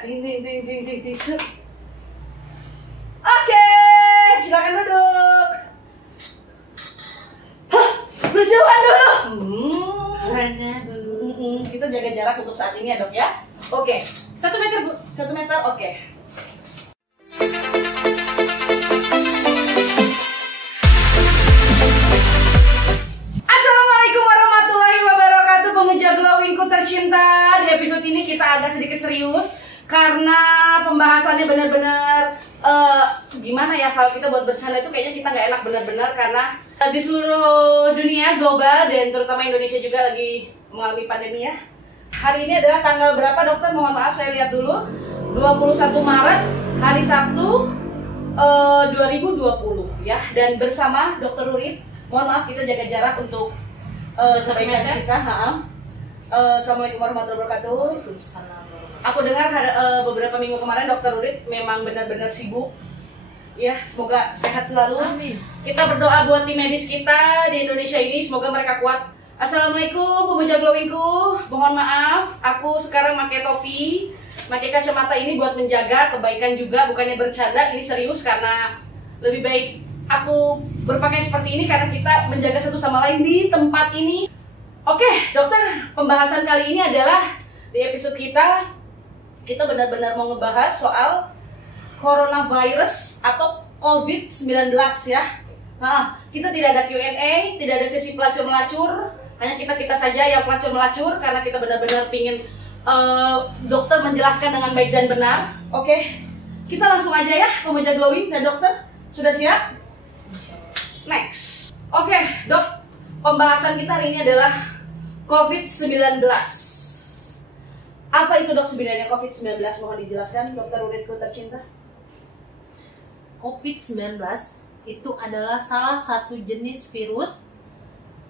Ting ting ting ting ting ting. Oke, silakan duduk. Hah, berjauhan dulu. Karena Bu. Kita jaga jarak untuk saat ini ya dok ya. Oke, 1 meter Bu, 1 meter. Oke. Assalamualaikum warahmatullahi wabarakatuh, pemuja glowingku tercinta. Di episode ini kita agak sedikit serius karena pembahasannya benar-benar gimana ya, kalau kita buat bercanda itu kayaknya kita nggak enak benar-benar karena di seluruh dunia global dan terutama Indonesia juga lagi mengalami pandemi ya. Hari ini adalah tanggal berapa dokter? Mohon maaf saya lihat dulu. 21 Maret hari Sabtu 2020 ya, dan bersama Dokter Urit. Mohon maaf kita jaga jarak untuk sebaiknya kita. Assalamualaikum warahmatullahi wabarakatuh. Aku dengar beberapa minggu kemarin Dokter Urit memang benar-benar sibuk. Ya, semoga sehat selalu. Amin. Kita berdoa buat tim medis kita di Indonesia ini, semoga mereka kuat. Assalamualaikum pemuja glowingku. Mohon maaf, aku sekarang pakai topi, pakai kacamata ini buat menjaga kebaikan juga, bukannya bercanda, ini serius karena lebih baik aku berpakaian seperti ini karena kita menjaga satu sama lain di tempat ini. Oke, dokter, pembahasan kali ini adalah di episode kita benar-benar mau ngebahas soal coronavirus atau COVID-19 ya. Nah, kita tidak ada Q&A, tidak ada sesi pelacur-melacur, hanya kita saja yang pelacur-melacur karena kita benar-benar pingin dokter menjelaskan dengan baik dan benar. Oke, kita langsung aja ya, pemuja glowing dan dokter, sudah siap? Next. Oke, dok, pembahasan kita hari ini adalah COVID-19. Apa itu dok sebenarnya COVID-19? Mohon dijelaskan dokter Uritku tercinta. COVID-19 itu adalah salah satu jenis virus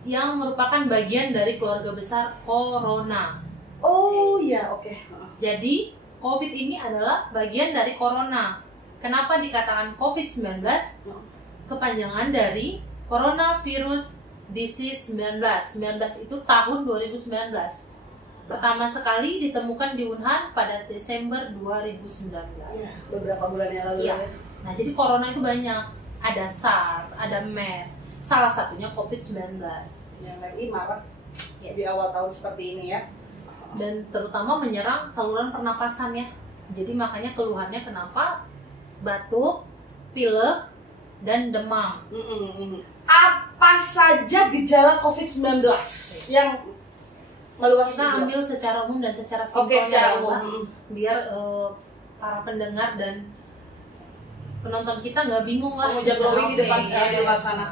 yang merupakan bagian dari keluarga besar corona. Oh iya, oke. Jadi COVID ini adalah bagian dari corona. Kenapa dikatakan COVID-19? Kepanjangan dari Coronavirus Disease 19. 19 itu tahun 2019. Pertama sekali ditemukan di Wuhan pada Desember 2019. Ya, beberapa bulan yang lalu. Iya. Nah, jadi corona itu banyak. Ada SARS, ada MERS. Salah satunya COVID-19. Yang lagi marak Yes. di awal tahun seperti ini ya. Dan terutama menyerang saluran pernapasan ya. Jadi makanya keluhannya kenapa? Batuk, pilek, dan demam. Apa saja gejala COVID-19 yang meluas? Kita ambil secara umum dan secara simpel. Oke, secara ya, umum. Mbak. Biar para pendengar dan penonton kita nggak bingung lah. Pemuja secara glowing di depan umum. di luar sana.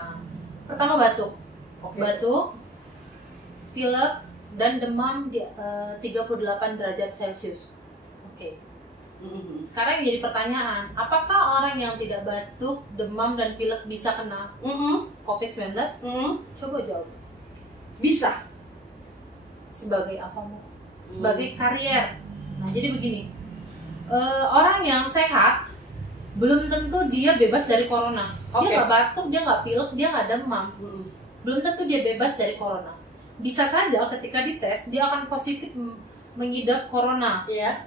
Pertama batuk. Oke. Batuk, pilek, dan demam di 38 derajat Celcius. Oke. Sekarang yang jadi pertanyaan, apakah orang yang tidak batuk, demam, dan pilek bisa kena COVID-19? Coba jawab. Bisa. Sebagai apa, Mo? Sebagai karier. Nah, jadi begini. Orang yang sehat belum tentu dia bebas dari corona. Oke. Dia nggak batuk, dia nggak pilek, dia nggak demam. Belum tentu dia bebas dari corona. Bisa saja ketika dites dia akan positif mengidap corona. Iya.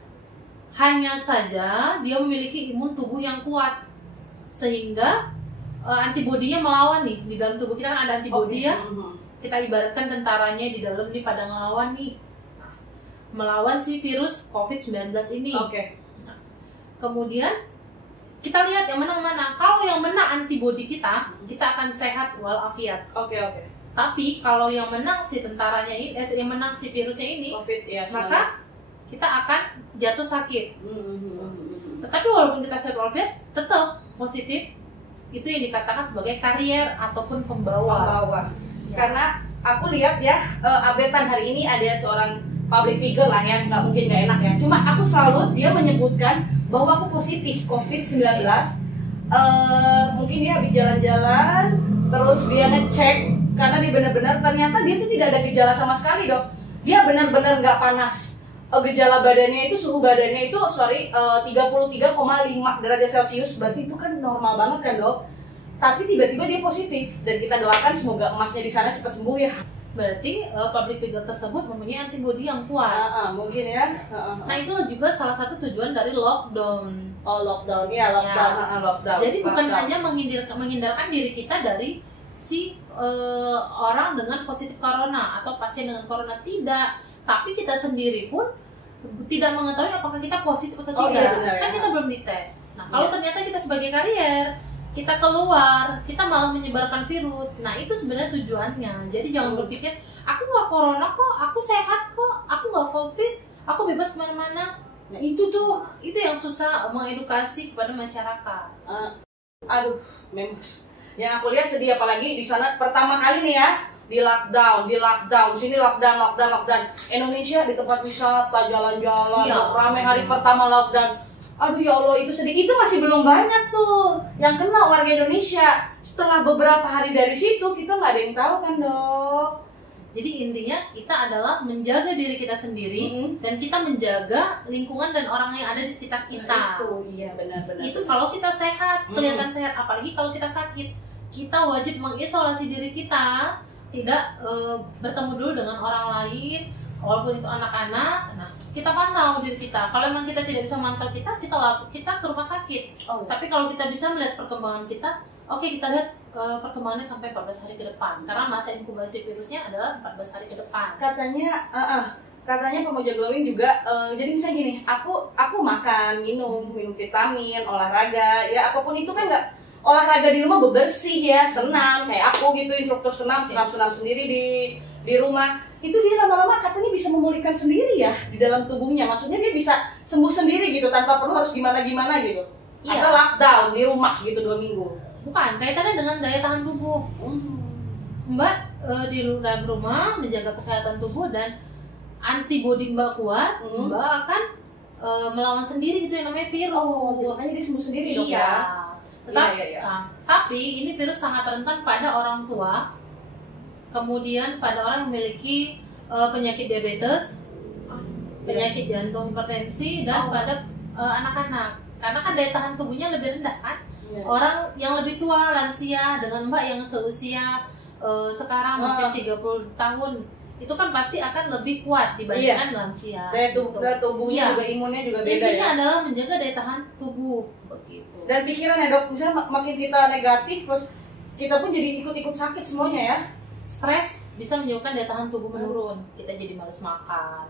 Hanya saja dia memiliki imun tubuh yang kuat sehingga antibodinya melawan nih. Di dalam tubuh kita kan ada antibodi ya. Kita ibaratkan tentaranya di dalam nih pada ngelawan nih. Nah, melawan si virus COVID-19 ini. Oke. Nah, kemudian kita lihat yang menang mana. Kalau yang menang antibodi kita akan sehat walafiat. Oke. Tapi kalau yang menang si tentaranya ini, yang menang si virusnya ini, COVID ya. maka kita akan jatuh sakit. Tetapi walaupun kita sehat walafiat, tetap positif. Itu yang dikatakan sebagai karier ataupun pembawa. Ya. Karena aku lihat ya, updatean hari ini ada seorang public figure lah ya, nggak mungkin nggak enak ya. Cuma aku selalu dia menyebutkan bahwa aku positif COVID-19. Mungkin dia habis jalan-jalan, terus dia ngecek karena dia benar-benar ternyata dia tuh tidak ada gejala sama sekali dok. Dia benar-benar nggak panas. Gejala badannya itu, suhu badannya itu 33,5 derajat Celcius. Berarti itu kan normal banget kan dok. Tapi tiba-tiba dia positif dan kita doakan semoga emasnya di sana cepat sembuh ya. berarti public figure tersebut mempunyai antibodi yang kuat. Mungkin ya. Nah, itu juga salah satu tujuan dari lockdown. Oh, lockdown ya, lockdown. Lockdown. Jadi bukan Lockdown. hanya menghindarkan diri kita dari si orang dengan positif corona atau pasien dengan corona, tidak, tapi kita sendiri pun tidak mengetahui apakah kita positif atau tidak. Iya, benar, kan ya. kita belum dites. Nah, kalau ternyata kita sebagai karier, kita keluar, kita malah menyebarkan virus. Nah, itu sebenarnya tujuannya. Jadi jangan berpikir, aku nggak corona kok, aku sehat kok, aku nggak covid, aku bebas kemana-mana. Nah, itu tuh. Itu yang susah mengedukasi kepada masyarakat. Aduh, memang. Yang aku lihat sedih, apalagi di sana pertama kali nih ya, di lockdown, sini lockdown. Indonesia di tempat wisata, jalan-jalan, Iya. ramai hari pertama lockdown. Aduh ya Allah, itu sedih. Itu masih belum banyak tuh yang kena warga Indonesia. Setelah beberapa hari dari situ, kita nggak ada yang tahu kan, Dok. Jadi intinya kita adalah menjaga diri kita sendiri dan kita menjaga lingkungan dan orang yang ada di sekitar kita. Itu, iya benar-benar. Itu kalau kita sehat, kelihatan sehat. Apalagi kalau kita sakit, kita wajib mengisolasi diri kita, tidak bertemu dulu dengan orang lain, walaupun itu anak-anak. Nah, kita pantau diri kita. Kalau memang kita tidak bisa mantau kita ke rumah sakit. Tapi kalau kita bisa melihat perkembangan kita, oke, kita lihat perkembangannya sampai 14 hari ke depan. Karena masa inkubasi virusnya adalah 14 hari ke depan. Katanya Pemuja Glowing juga, jadi misalnya gini, aku makan, minum vitamin, olahraga, ya apapun itu kan nggak olahraga di rumah, bebersih ya, senam kayak aku gitu, instruktur senam sendiri di rumah. Itu dia lama-lama katanya bisa memulihkan sendiri ya di dalam tubuhnya. Maksudnya dia bisa sembuh sendiri gitu tanpa perlu harus gimana-gimana gitu. Iya. Asal lockdown di rumah gitu 2 minggu. Bukan, kaitannya dengan daya tahan tubuh. Mbak di dalam rumah menjaga kesehatan tubuh dan antibodi Mbak kuat, Mbak akan melawan sendiri itu yang namanya virus. Makanya dia sembuh sendiri dong Iya. ya. Tapi ini virus sangat rentan pada orang tua, kemudian pada orang yang memiliki penyakit diabetes, penyakit jantung, hipertensi, dan pada anak-anak. Karena kan daya tahan tubuhnya lebih rendah kan. Orang yang lebih tua, lansia, dengan Mbak yang seusia sekarang mungkin 30 tahun, itu kan pasti akan lebih kuat dibandingkan lansia. Daya tubuhnya juga, imunnya juga beda. Intinya ya. adalah menjaga daya tahan tubuh begitu. Dan pikiran ya Dok, misalnya makin kita negatif, terus kita pun jadi ikut-ikut sakit semuanya ya. Stres bisa menyebabkan daya tahan tubuh menurun. Kita jadi malas makan,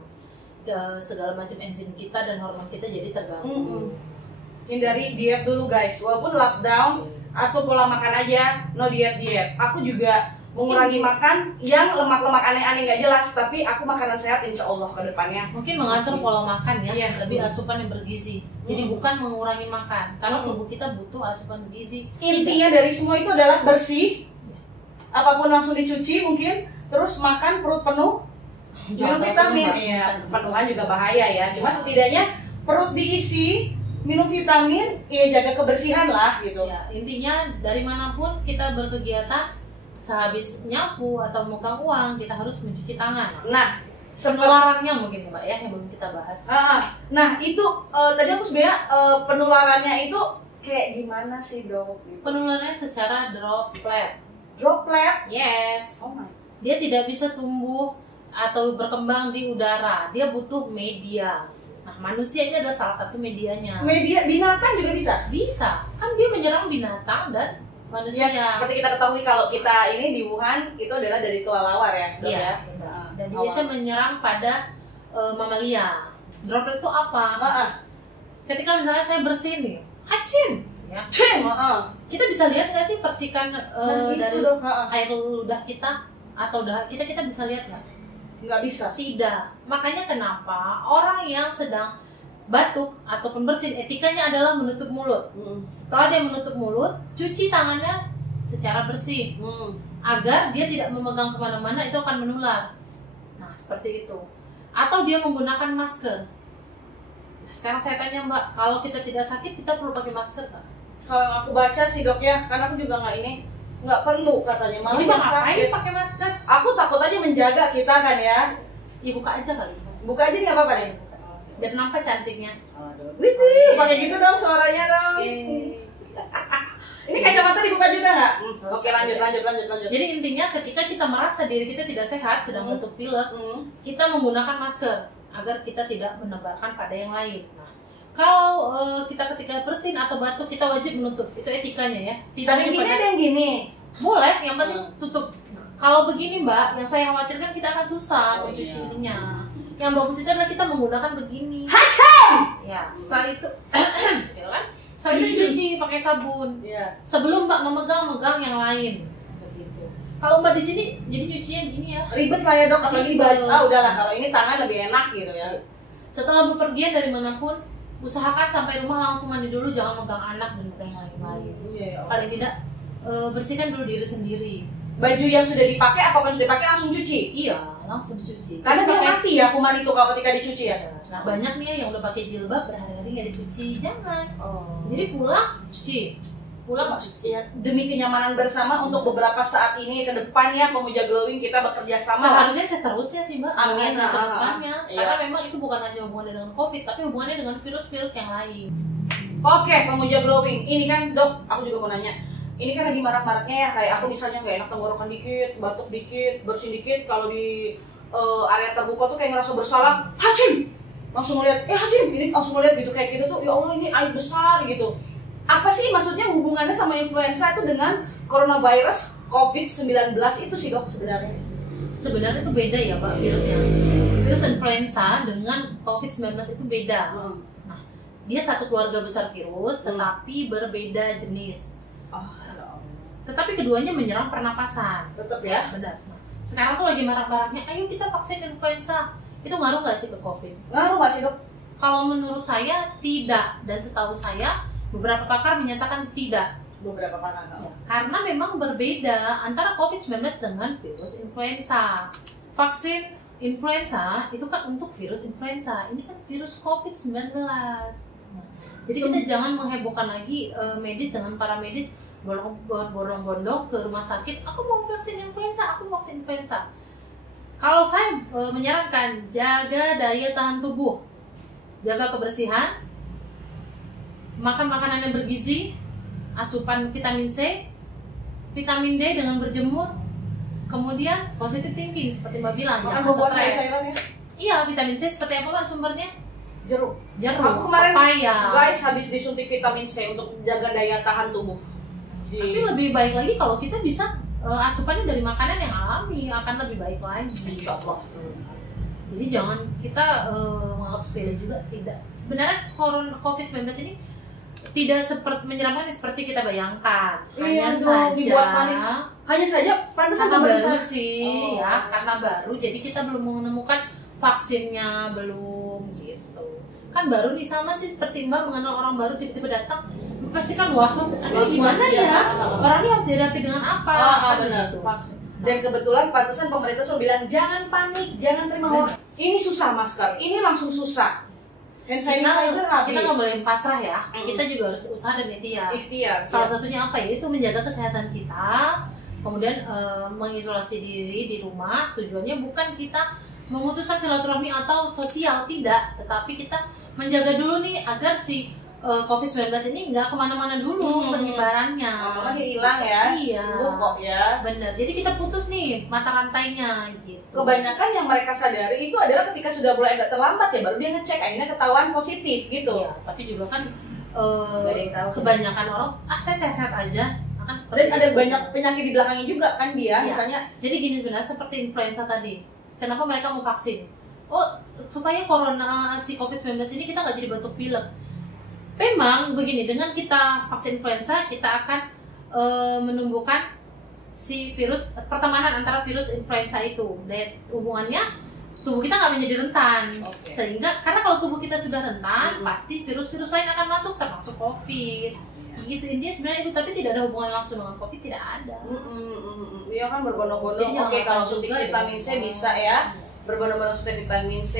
segala macam enzim kita dan hormon kita jadi terganggu. Hindari diet dulu guys, walaupun lockdown atau pola makan aja, no diet. Aku juga mengurangi makan yang lemak-lemak aneh-aneh nggak jelas, tapi aku makanan sehat insya Allah ke depannya. Mungkin mengatur pola makan ya, Iya. lebih asupan yang bergizi. Jadi bukan mengurangi makan, karena tubuh kita butuh asupan gizi. Intinya dari semua itu adalah bersih, apapun langsung dicuci mungkin, terus makan perut penuh, minum vitamin. Iya, penuhan juga bahaya ya. Cuma setidaknya perut diisi, minum vitamin, ya jaga kebersihan lah gitu. Ya, intinya dari manapun kita berkegiatan, sehabis nyapu atau memegang uang, kita harus mencuci tangan. Nah, penularannya mungkin Mbak ya yang belum kita bahas. Nah itu tadi aku sebenarnya penularannya itu kayak gimana sih Dok? Penularannya secara droplet. Droplet? Yes. Oh my. Dia tidak bisa tumbuh atau berkembang di udara. Dia butuh media. Nah, manusia ini adalah salah satu medianya. Media binatang juga bisa? Bisa. Kan dia menyerang binatang dan manusia. Ya, seperti kita ketahui kalau kita ini di Wuhan itu adalah dari kelelawar ya, Dok, Iya. ya? Dan dia bisa menyerang pada mamalia. Droplet itu apa? Ketika misalnya saya bersin nih, hacin, ya. Kita bisa lihat nggak sih percikan dari air ludah kita atau dahak kita bisa lihat nggak? Nggak bisa. Tidak. Makanya kenapa orang yang sedang batuk ataupun bersin, etikanya adalah menutup mulut. Setelah dia menutup mulut, cuci tangannya secara bersih agar dia tidak memegang kemana-mana, itu akan menular. Nah, seperti itu. Atau dia menggunakan masker. Nah, sekarang saya tanya Mbak, kalau kita tidak sakit, kita perlu pakai masker nggak? Kalau aku baca sih Dok ya, karena aku juga nggak perlu katanya. Malah Jadi yang ngapain sakit. pakai masker? Aku takut aja menjaga kita kan ya. Ya buka aja kali. Buka aja nggak apa-apa nih. Biar nampak cantiknya. Wih, pakai gitu dong suaranya dong. Oke. Ini kacamata dibuka juga nggak? Oke, Usah. lanjut. Jadi intinya ketika kita merasa diri kita tidak sehat, sedang batuk pilek, kita menggunakan masker agar kita tidak menebarkan pada yang lain. Nah, kalau kita ketika bersin atau batuk, kita wajib menutup. Itu etikanya ya. Tidak Tapi hanya gini pada- ada yang gini. boleh, yang penting tutup. Kalau begini Mbak, yang saya khawatirkan kita akan susah Oh, mencuci iya. ininya. Yang bagus itu adalah kita menggunakan begini. Hacem! Ya, setelah itu, ya kan? Setelah itu dicuci pakai sabun. Iya. Sebelum Mbak memegang yang lain, begitu. Kalau Mbak di sini, jadi nyucinya gini ya. Ribet lah ya dok, apalagi di baju. Ribet. Udahlah kalau ini tangan lebih enak gitu ya. Setelah bepergian dari manapun, usahakan sampai rumah langsung mandi dulu, jangan megang anak dan megang yang lain-lain. Iya, ya. Paling tidak bersihkan dulu diri sendiri. Baju yang sudah dipakai, apapun yang sudah dipakai langsung cuci. Iya, langsung dicuci. Karena dia Pakai- mati ya kuman itu kalau ketika dicuci ya. Nah, banyak nih yang udah pakai jilbab berhari-hari nggak dicuci, jangan. Oh. Jadi pulang cuci, pulang cuci. Ya, demi kenyamanan bersama untuk beberapa saat ini ke depan ya pemuja glowing kita bekerja sama. Seharusnya seterusnya sih Mbak, Amin, ke depannya. iya. Karena memang itu bukan hanya hubungannya dengan COVID, tapi hubungannya dengan virus-virus yang lain. Oke, pemuja glowing. Ini kan dok, aku juga mau nanya. Ini kan lagi marak-maraknya ya, kayak aku misalnya nggak enak tenggorokan dikit, batuk dikit, bersin dikit. Kalau di area terbuka tuh kayak ngerasa bersalah, hacim! Langsung ngeliat, hacim! Ini langsung ngeliat gitu, kayak gitu tuh, ya Allah ini air besar gitu. Apa sih maksudnya hubungannya sama influenza itu dengan coronavirus COVID-19 itu sih dok sebenarnya? Sebenarnya itu beda ya Pak virusnya. Virus influenza dengan COVID-19 itu beda. Dia satu keluarga besar virus, tetapi berbeda jenis. Tetapi keduanya menyerang pernapasan. Tetap ya. Benar. Nah, sekarang tuh lagi marak-maraknya, ayo kita vaksin influenza. Itu ngaruh nggak sih ke COVID? Ngaruh nggak sih dok? Kalau menurut saya tidak, dan setahu saya beberapa pakar menyatakan tidak. Beberapa pakar. Karena memang berbeda antara COVID-19 dengan virus influenza. Vaksin influenza itu kan untuk virus influenza, ini kan virus COVID-19. Nah, jadi kita jangan menghebohkan lagi medis dengan para medis borong-bondong ke rumah sakit, aku mau vaksin influenza, aku mau vaksin influenza. Kalau saya menyarankan jaga daya tahan tubuh, jaga kebersihan, makan makanan yang bergizi, asupan vitamin C, vitamin D dengan berjemur, kemudian positive thinking seperti Mbak bilang, Makan jangan buah stres. sayur-sayuran ya. Iya, vitamin C seperti apa Mbak sumbernya? Jeruk. Jeruk, Aku kemarin papaya. guys habis disuntik vitamin C untuk jaga daya tahan tubuh. Tapi lebih baik lagi kalau kita bisa asupannya dari makanan yang alami, akan lebih baik lagi. Insya Allah. Jadi jangan kita menganggap sepele juga, tidak. Sebenarnya COVID-19 ini tidak seperti menyeramkan seperti kita bayangkan. Iya, Hanya dong, saja dibuat panik. Hanya saja pantesan karena pemerintah. baru sih, Oh. ya, karena baru. Jadi kita belum menemukan vaksinnya, belum gitu. Kan baru nih, sama sih seperti Mbak mengenal orang baru tiba-tiba datang, pasti kan was-was. Aduh, Was-was, gimana iya. ya? Orang ini harus dihadapi dengan apa? Kan benar. gitu. Dan kebetulan pantesan pemerintah selalu bilang jangan panik, jangan terima hoax. Ini susah masker, ini langsung susah. Hand sanitizer habis. Kita nggak boleh pasrah ya. Mm. Kita juga harus usaha dan ikhtiar. Ikhtiar. Salah satunya apa ya? Itu menjaga kesehatan kita, kemudian mengisolasi diri di rumah. Tujuannya bukan kita memutuskan silaturahmi atau sosial, tidak, tetapi kita menjaga dulu nih agar si COVID-19 ini nggak kemana-mana dulu penyebarannya. Lama-lama dia hilang ya. Iya. Sembuh kok ya. Bener. Jadi kita putus nih mata rantainya gitu. Kebanyakan yang mereka sadari itu adalah ketika sudah mulai agak terlambat ya baru dia ngecek, akhirnya ketahuan positif gitu. Iya, tapi juga kan Nggak ada yang tahu. kebanyakan orang saya sehat-sehat aja akan seperti Dan ada itu. banyak penyakit di belakangnya juga kan dia, Iya. misalnya Jadi gini sebenarnya seperti influenza tadi. Kenapa mereka mau vaksin? Oh, supaya corona si COVID-19 ini kita nggak jadi batuk pilek. Memang begini, dengan kita vaksin influenza kita akan menumbuhkan si virus, pertemanan antara virus influenza itu. Dan hubungannya tubuh kita nggak menjadi rentan. Oke. Sehingga karena kalau tubuh kita sudah rentan, pasti virus-virus lain akan masuk, termasuk COVID. Gitu intinya sebenarnya itu, tapi tidak ada hubungan langsung dengan COVID, tidak ada. Iya kan berbondong-bondong. Jadi Oke, jangan kalau makan suntik juga vitamin ya. C bisa ya. Berbondong-bondong suntik vitamin C.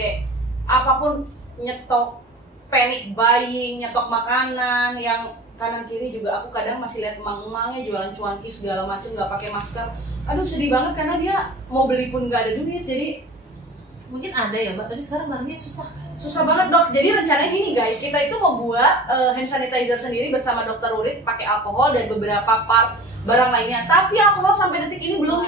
Apapun nyetok panic buying, nyetok makanan yang kanan kiri juga aku kadang masih lihat emang-emangnya jualan cuanki segala macem nggak pakai masker. Aduh sedih banget karena dia mau beli pun nggak ada duit. Jadi Mungkin ada ya Mbak, tapi sekarang barangnya susah. Susah banget dok. Jadi rencananya gini guys, kita itu mau buat hand sanitizer sendiri bersama dokter Urit pakai alkohol dan beberapa part barang lainnya. Tapi alkohol sampai detik ini belum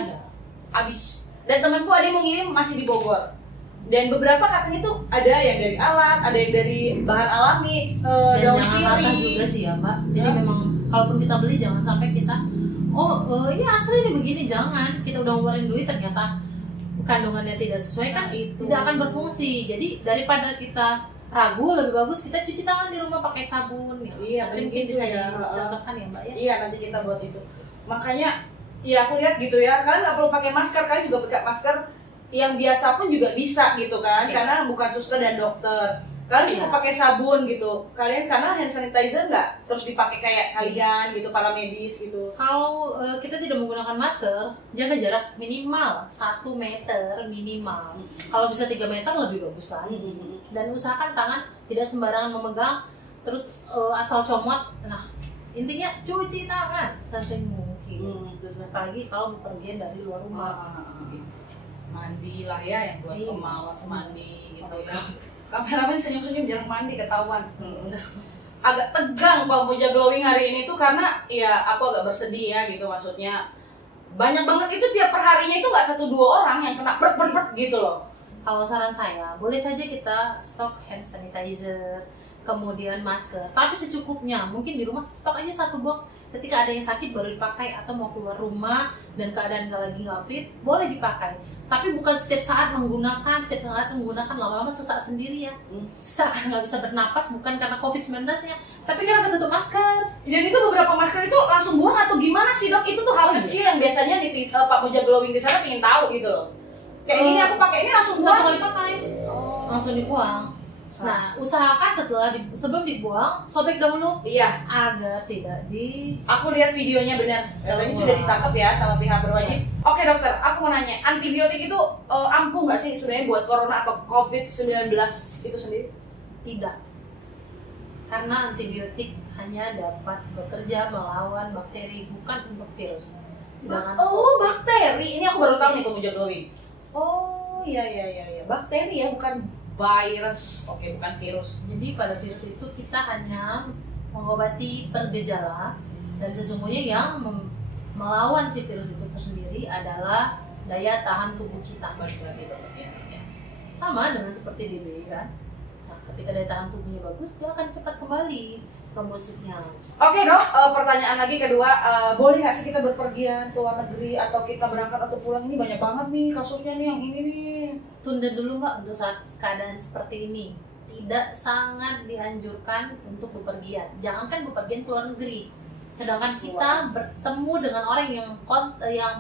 habis. Dan temanku ada yang mengirim masih di Bogor. Dan beberapa katanya tuh ada yang dari alat, ada yang dari bahan alami, daun sirih juga sih ya mbak. Jadi memang kalaupun kita beli jangan sampai kita ini asli nih begini, jangan. Kita udah ngeluarin duit ternyata kandungannya tidak sesuai kan tidak akan berfungsi. Jadi daripada kita ragu, lebih bagus kita cuci tangan di rumah pakai sabun ya. Iya, mungkin bisa dicontohkan ya mbak ya. Iya, nanti kita buat itu. Makanya ya aku lihat gitu ya, kalian nggak perlu pakai masker, kalian juga pakai masker yang biasa pun juga bisa gitu kan, karena bukan suster dan dokter. Kalian juga pakai sabun gitu. Kalian karena hand sanitizer nggak terus dipakai kayak kalian gitu, para medis gitu. Kalau kita tidak menggunakan masker, jaga jarak minimal 1 meter minimal. Kalau bisa 3 meter lebih bagus lagi. Dan usahakan tangan tidak sembarangan memegang, terus asal comot. Nah, intinya cuci tangan sesering mungkin. Apalagi kalau bepergian dari luar rumah. Mandi lah ya, yang buat pemalas mandi gitu ya. Kameramen senyum-senyum jarang mandi, ketahuan. Agak tegang Pak Puja Glowing hari ini tuh karena ya aku agak bersedih ya gitu, maksudnya banyak banget itu tiap perharinya itu nggak 1-2 orang yang kena bert gitu loh. Kalau saran saya, boleh saja kita stok hand sanitizer, kemudian masker, tapi secukupnya. Mungkin di rumah stok aja 1 box. Ketika ada yang sakit baru dipakai, atau mau keluar rumah dan keadaan lagi nggak fit, boleh dipakai. Tapi bukan setiap saat menggunakan, lama-lama sesak sendiri ya. Sesak karena nggak bisa bernapas, bukan karena COVID-19-nya, tapi karena ketutup masker. Dan itu beberapa masker itu langsung buang atau gimana sih dok? Itu tuh hal kecil yang biasanya di Pak Puja Glowing di sana pengen tahu gitu loh. Kayak ini aku pakai ini langsung 1 kali pakai, langsung dibuang. Nah, usahakan sebelum dibuang, sobek dahulu. Iya. Agar tidak Aku lihat videonya benar. Katanya sudah ditangkap ya sama pihak berwajib. Oke dokter, aku mau nanya, antibiotik itu ampuh nggak sih sebenarnya buat corona atau COVID-19 itu sendiri? Tidak. Karena antibiotik hanya dapat bekerja melawan bakteri, bukan untuk virus. Bakteri. Ini aku baru tahu nih Pak Puja Glowing. Oh, iya. Bakteri ya, bukan virus. Oke, bukan virus. Jadi pada virus itu kita hanya mengobati per gejala, dan sesungguhnya yang melawan si virus itu tersendiri adalah daya tahan tubuh kita. Sama dengan seperti DBD kan. Nah, ketika daya tahan tubuhnya bagus, dia akan cepat kembali trombositnya. Oke dok, pertanyaan lagi kedua, boleh nggak sih kita berpergian ke luar negeri atau kita berangkat atau pulang? Ini banyak banget nih kasusnya nih yang ini nih. Tunda dulu mbak untuk saat keadaan seperti ini. Tidak sangat dianjurkan untuk bepergian. Jangankan bepergian ke luar negeri. Sedangkan kita bertemu dengan orang yang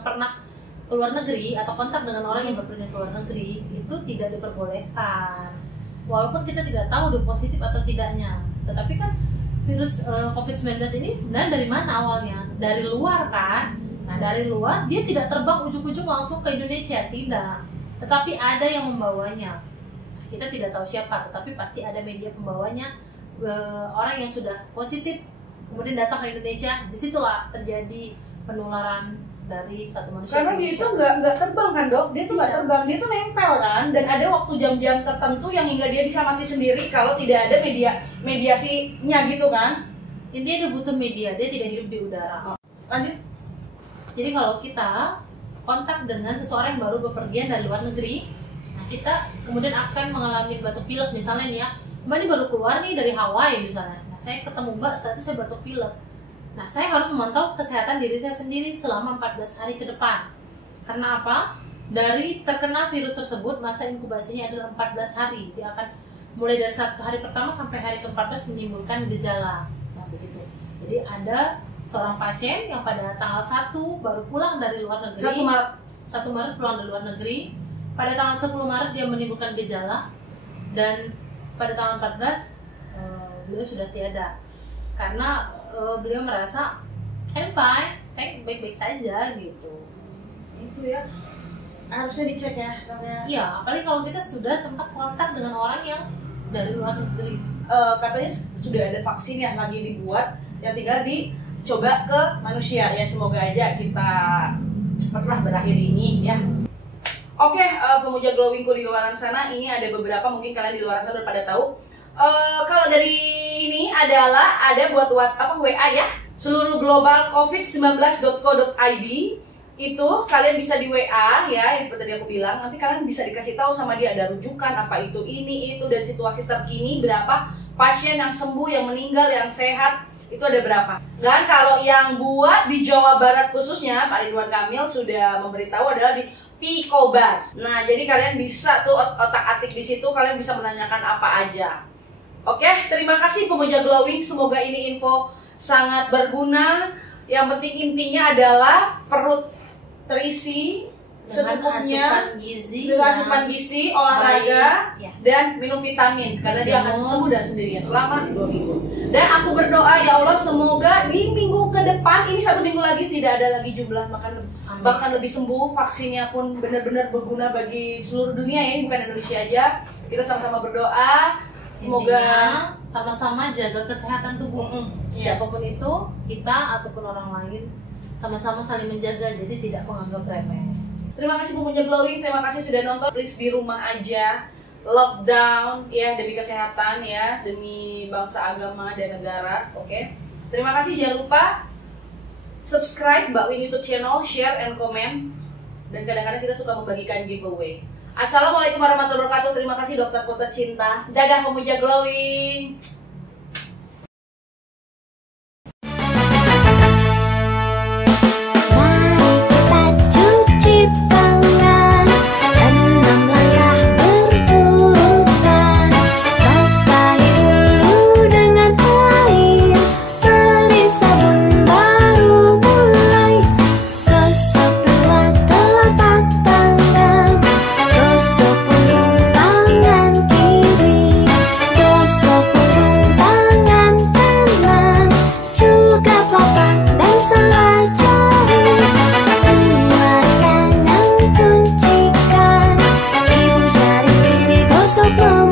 pernah ke luar negeri atau kontak dengan orang yang berpergian ke luar negeri, itu tidak diperbolehkan. Walaupun kita tidak tahu dia positif atau tidaknya. Tetapi kan virus COVID-19 ini sebenarnya dari mana awalnya? Dari luar kan? Nah, dari luar dia tidak terbang ujuk-ujuk langsung ke Indonesia, tidak. Tetapi ada yang membawanya. Nah, kita tidak tahu siapa, tetapi pasti ada media pembawanya. Orang yang sudah positif kemudian datang ke Indonesia, disitulah terjadi penularan dari satu manusia. Karena dia itu nggak terbang kan dok? Dia tuh nggak terbang, dia tuh nempel kan. Dan ada waktu jam-jam tertentu yang hingga dia bisa mati sendiri kalau tidak ada mediasinya gitu kan. Intinya dia butuh media, dia tidak hidup di udara. Lanjut. Jadi kalau kita kontak dengan seseorang yang baru bepergian dari luar negeri, nah kita kemudian akan mengalami batuk pilek misalnya nih ya. Mbak ini baru keluar nih dari Hawaii misalnya. Nah, saya ketemu Mbak, setelah itu saya batuk pilek. Nah, saya harus memantau kesehatan diri saya sendiri selama 14 hari ke depan. Karena apa? Dari terkena virus tersebut, masa inkubasinya adalah 14 hari. Dia akan mulai dari hari pertama sampai hari ke-14 menimbulkan gejala. Nah, begitu. Jadi ada seorang pasien yang pada tanggal 1 baru pulang dari luar negeri. 1 Maret pulang dari luar negeri. Pada tanggal 10 Maret dia menimbulkan gejala. Dan pada tanggal 14 beliau sudah tiada. Karena beliau merasa I'm fine, saya baik-baik saja gitu. Itu ya, harusnya dicek ya namanya. Iya, apalagi kalau kita sudah sempat kontak dengan orang yang dari luar negeri. Katanya sudah ada vaksin yang lagi dibuat, yang tinggal dicoba ke manusia ya. Semoga aja kita cepatlah berakhir ini ya. Oke, pemuja glowingku di luar sana, ini ada beberapa mungkin kalian di luar sana udah pada tahu. Kalau dari ini adalah ada buat WA ya, seluruh global covid19.co.id. Itu kalian bisa di WA ya, yang seperti tadi aku bilang. Nanti kalian bisa dikasih tahu sama dia ada rujukan apa itu, ini itu, dan situasi terkini berapa pasien yang sembuh, yang meninggal, yang sehat, itu ada berapa. Dan kalau yang buat di Jawa Barat khususnya, Pak Ridwan Kamil sudah memberitahu adalah di Picobar. Nah, jadi kalian bisa tuh otak-atik di situ, kalian bisa menanyakan apa aja. Oke, terima kasih pemuja glowing. Semoga ini info sangat berguna. Yang penting intinya adalah perut terisi secukupnya, asupan gizi, olahraga, dan minum vitamin karena dia akan sembuh dan sendirinya selama 2 minggu. Dan aku berdoa ya Allah, semoga di minggu ke depan, ini 1 minggu lagi tidak ada lagi jumlah bahkan lebih sembuh, vaksinnya pun benar-benar berguna bagi seluruh dunia ya, bukan Indonesia aja. Kita sama-sama berdoa semoga sama-sama jaga kesehatan tubuh. Siapapun itu, kita ataupun orang lain, sama-sama saling menjaga, jadi tidak menganggap remeh. Terima kasih pemuja glowing, terima kasih sudah nonton. Please di rumah aja, lockdown ya, demi kesehatan ya, demi bangsa, agama, dan negara. Oke. Terima kasih, jangan lupa subscribe Mbak Win YouTube channel, share and comment, dan kadang-kadang kita suka membagikan giveaway. Assalamualaikum warahmatullahi wabarakatuh. Terima kasih dokter Putra Cinta. Dadah pemuja glowing. So